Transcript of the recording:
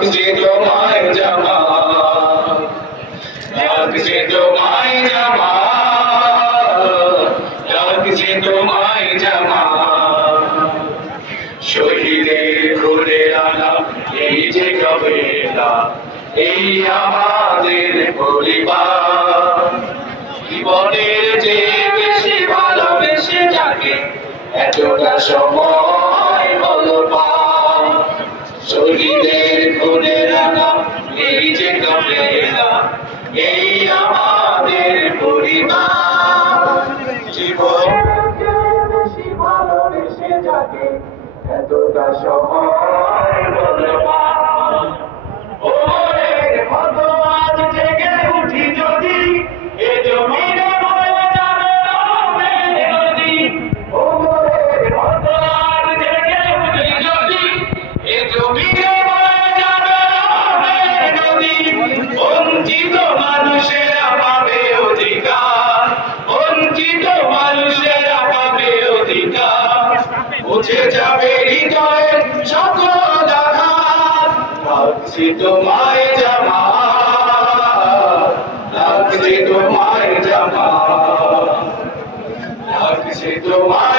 লাগছে তোমায় জামা, লাগছে তোমায় জামা, লাগছে তোমায় জামা। শহীদের খুনের আনা এই যে কাফেলা, এই আমাদের পরিবার। জীবনের যে বেশি ভালোবেসে যাকে এতটা সময় হলো পার। শহীদের খুনের আনা এই যে কাফেলা, এই আমাদের পরিবার। জীবনকে বেশি ভালোবেসে যাকে এতটা সময় হলো পার। ওরে কত আজ জেগে উঠি যদি এ জমিনে বয়ে যাবে রবের নদী। ওরে কত আজ জেগে উঠি যদি এ জমিনে বয়ে যাবে রবের নদী। বঞ্চিত মানুষেরা পাবে অধিকার, বঞ্চিত মানুষেরা পাবে অধিকার। মুছে যাবে হৃদয়ের সকল আঘাত। লাগছে তোমায় জামা, লাগছে তোমায় জামা, লাগছে তোমায়